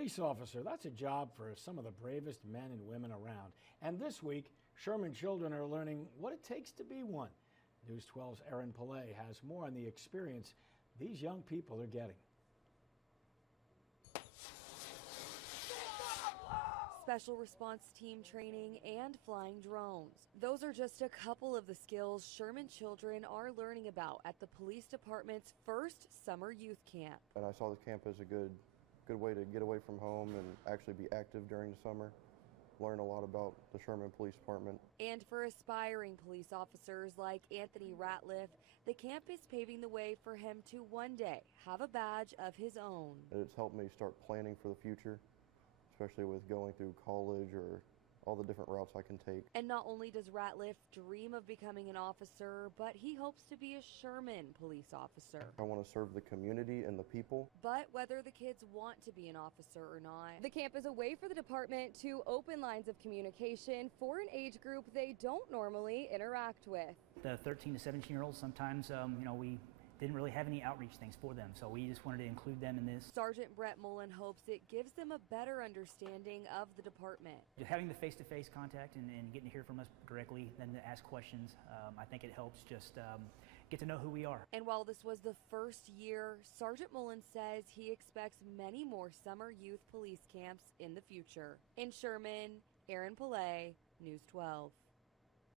Police officer, that's a job for some of the bravest men and women around. And this week, Sherman children are learning what it takes to be one. News 12's Sherman Police has more on the experience these young people are getting. Special response team training and flying drones. Those are just a couple of the skills Sherman children are learning about at the police department's first summer youth camp. And I saw this camp as a good way to get away from home and actually be active during the summer. Learn a lot about the Sherman Police Department. And for aspiring police officers like Anthony Ratliff, the camp is paving the way for him to one day have a badge of his own. It's helped me start planning for the future, especially with going through college or all the different routes I can take. And not only does Ratliff dream of becoming an officer, but he hopes to be a Sherman police officer. I want to serve the community and the people. But whether the kids want to be an officer or not, the camp is a way for the department to open lines of communication for an age group they don't normally interact with. The 13 to 17-year-olds, sometimes, we didn't really have any outreach things for them, so we just wanted to include them in this. Sergeant Brett Mullen hopes it gives them a better understanding of the department. Having the face-to-face contact and getting to hear from us directly, then to ask questions, I think it helps just get to know who we are. And while this was the first year, Sergeant Mullen says he expects many more summer youth police camps in the future. In Sherman, Sherman Police, News 12.